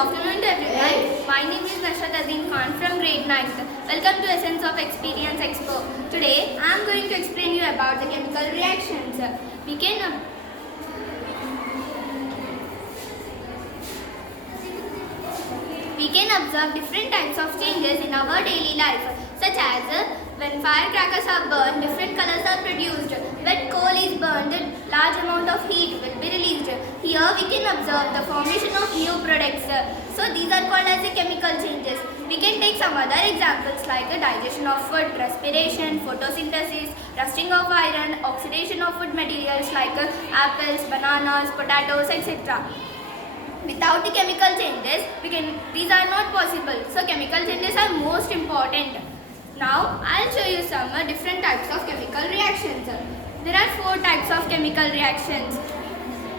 afternoon to everyone. My name is Nashat Azim Khan from grade 9th. Welcome to Essence of Experience Expo. Today I am going to explain you about the chemical reactions. We can observe different types of changes in our daily life, such as when firecrackers are burned, different colors are produced. When coal is burned, large amount of heat will be released. Here we can observe the formation of new products. So these are called as the chemical changes. We can take some other examples like the digestion of food, respiration, photosynthesis, rusting of iron, oxidation of food materials like apples, bananas, potatoes, etc. Without the chemical changes, these are not possible. So chemical changes are most important. Now I'll show you some different types of chemical reactions. There are 4 types of chemical reactions: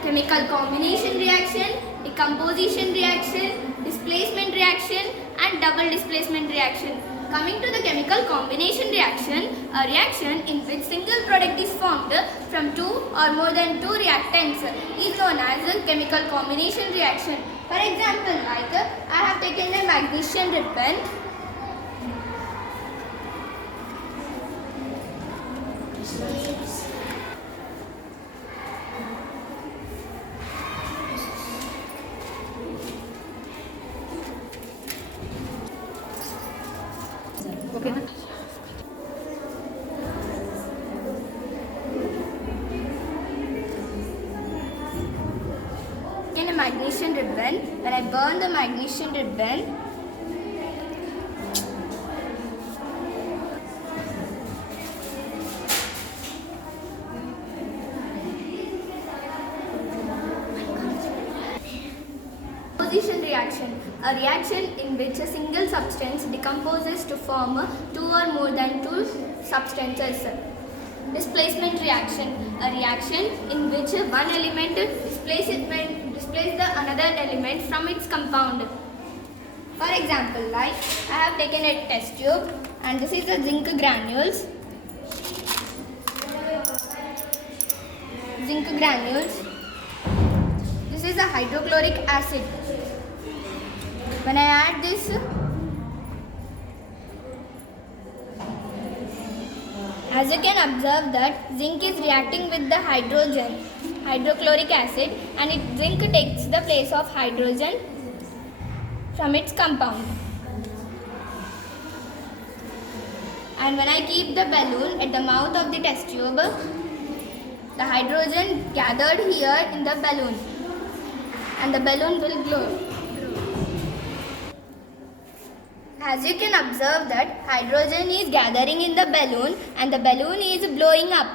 chemical combination reaction, decomposition reaction, displacement reaction, and double displacement reaction. Coming to the chemical combination reaction, a reaction in which single product is formed from 2 or more than 2 reactants is known as a chemical combination reaction. For example, like I have taken a magnesium ribbon. Okay. In a magnesium ribbon, when I burn the magnesium ribbon, decomposition reaction, a reaction in which a single substance decomposes to form 2 or more than 2 substances. Displacement reaction, a reaction in which one element displaces the another element from its compound. For example, like I have taken a test tube and this is the zinc granules. This is the hydrochloric acid. When I add this, as you can observe that zinc is reacting with the hydrochloric acid, and zinc takes the place of hydrogen from its compound. And when I keep the balloon at the mouth of the test tube, the hydrogen gathered here in the balloon and the balloon will glow. As you can observe that hydrogen is gathering in the balloon and the balloon is blowing up.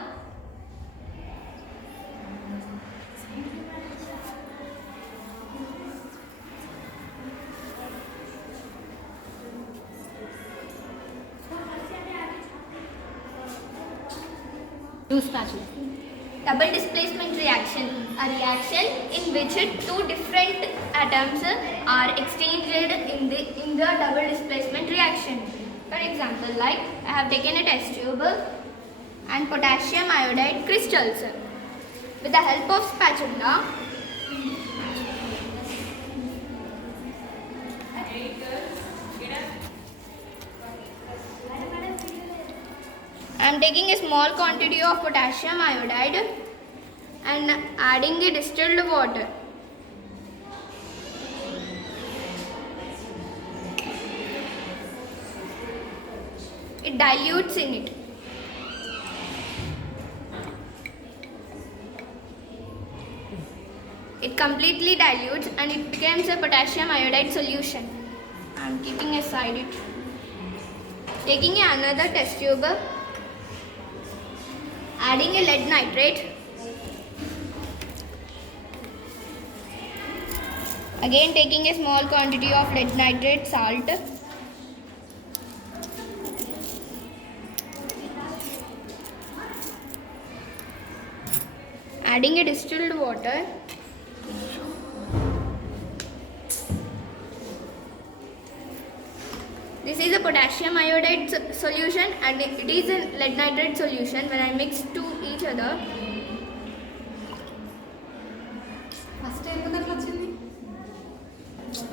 Use spatula. Double displacement reaction, a reaction in which 2 different atoms are exchanged in the double displacement reaction. For example, like I have taken a test tube and potassium iodide crystals. With the help of spatula, I am taking a small quantity of potassium iodide and adding a distilled water. It dilutes in it. It completely dilutes and it becomes a potassium iodide solution. I am keeping aside it. Taking another test tube, adding a lead nitrate, again taking a small quantity of lead nitrate salt, adding a distilled water, this is a potassium iodide solution and it is a lead nitrate solution. When I mix to each other, first ఎందుకు అట్లా వచ్చింది?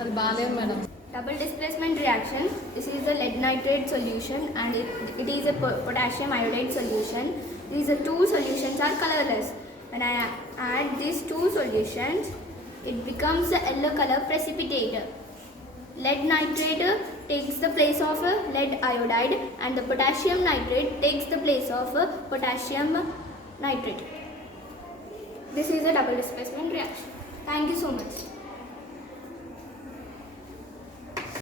అది బాగాలేదు madam. Double displacement reaction. This is a lead nitrate solution and it is a potassium iodide solution. These two solutions are colorless. When I add these two solutions, it becomes a yellow color precipitate. Lead nitrate takes the place of lead iodide and the potassium nitrate takes the place of potassium nitrate. This is a double displacement reaction. Thank you so much.